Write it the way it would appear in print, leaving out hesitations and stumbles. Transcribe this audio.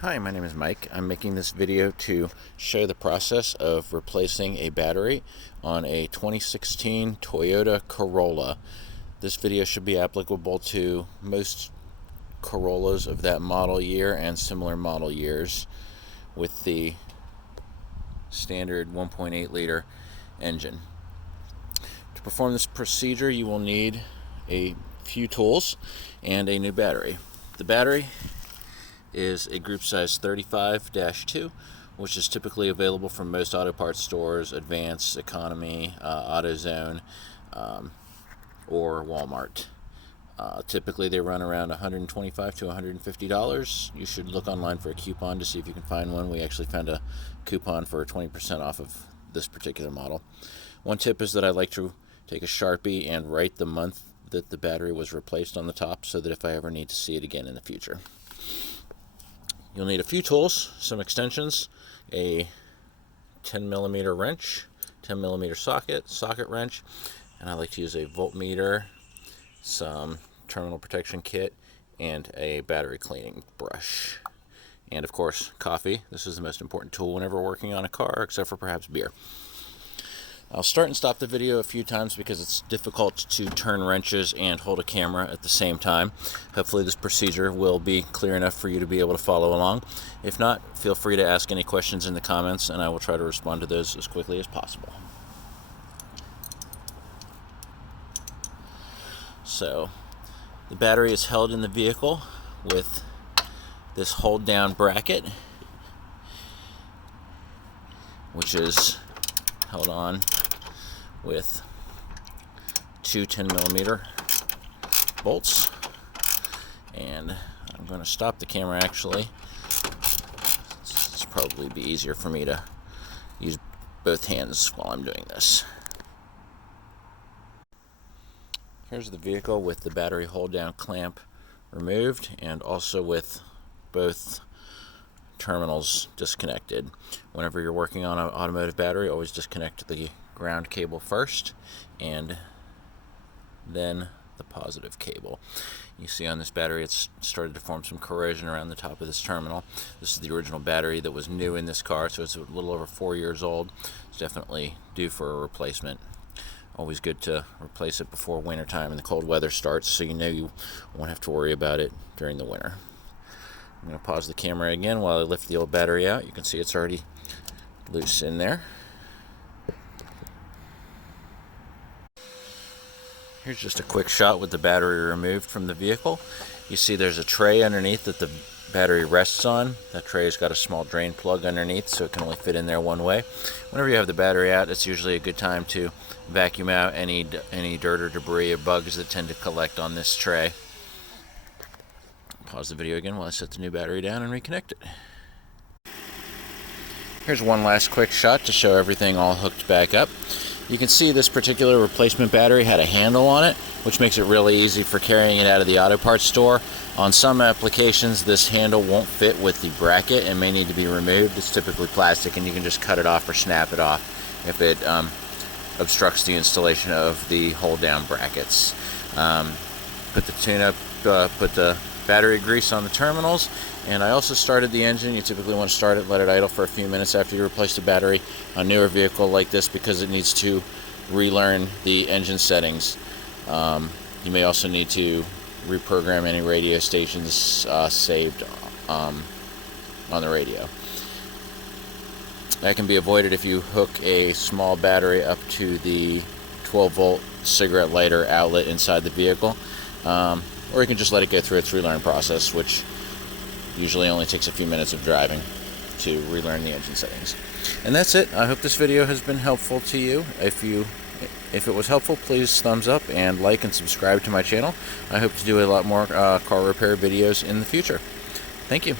Hi, my name is Mike. I'm making this video to show the process of replacing a battery on a 2016 Toyota Corolla. This video should be applicable to most Corollas of that model year and similar model years with the standard 1.8 liter engine. To perform this procedure, you will need a few tools and a new battery. The battery is a group size 35-2, which is typically available from most auto parts stores, Advance, Economy, AutoZone, or Walmart. Typically they run around $125 to $150. You should look online for a coupon to see if you can find one. We actually found a coupon for 20% off of this particular model. One tip is that I like to take a Sharpie and write the month that the battery was replaced on the top so that if I ever need to see it again in the future. You'll need a few tools, some extensions, a 10mm wrench, 10mm socket wrench, and I like to use a voltmeter, some terminal protection kit, and a battery cleaning brush. And of course, coffee. This is the most important tool whenever working on a car, except for perhaps beer. I'll start and stop the video a few times because it's difficult to turn wrenches and hold a camera at the same time. Hopefully this procedure will be clear enough for you to be able to follow along. If not, feel free to ask any questions in the comments and I will try to respond to those as quickly as possible. So, the battery is held in the vehicle with this hold down bracket, which is held on with two 10mm bolts, and I'm going to stop the camera actually. It's probably be easier for me to use both hands while I'm doing this. Here's the vehicle with the battery hold down clamp removed and also with both terminals disconnected. Whenever you're working on an automotive battery, always disconnect the ground cable first and then the positive cable. You see on this battery it's started to form some corrosion around the top of this terminal. This is the original battery that was new in this car, so it's a little over 4 years old. It's definitely due for a replacement. Always good to replace it before winter time and the cold weather starts, so you know you won't have to worry about it during the winter. I'm going to pause the camera again while I lift the old battery out. You can see it's already loose in there. Here's just a quick shot with the battery removed from the vehicle. You see there's a tray underneath that the battery rests on. That tray has got a small drain plug underneath, so it can only fit in there one way. Whenever you have the battery out, it's usually a good time to vacuum out any dirt or debris or bugs that tend to collect on this tray. Pause the video again while I set the new battery down and reconnect it. Here's one last quick shot to show everything all hooked back up. You can see this particular replacement battery had a handle on it, which makes it really easy for carrying it out of the auto parts store. On some applications, this handle won't fit with the bracket and may need to be removed. It's typically plastic and you can just cut it off or snap it off if it obstructs the installation of the hold down brackets. Put the tune-up, put the battery grease on the terminals, and I also started the engine. You typically want to start it, let it idle for a few minutes after you replace the battery on a newer vehicle like this because it needs to relearn the engine settings. You may also need to reprogram any radio stations saved on the radio. That can be avoided if you hook a small battery up to the 12-volt cigarette lighter outlet inside the vehicle. Or you can just let it go through its relearn process, which usually only takes a few minutes of driving to relearn the engine settings. And that's it. I hope this video has been helpful to you. If it was helpful, please thumbs up and like and subscribe to my channel. I hope to do a lot more car repair videos in the future. Thank you.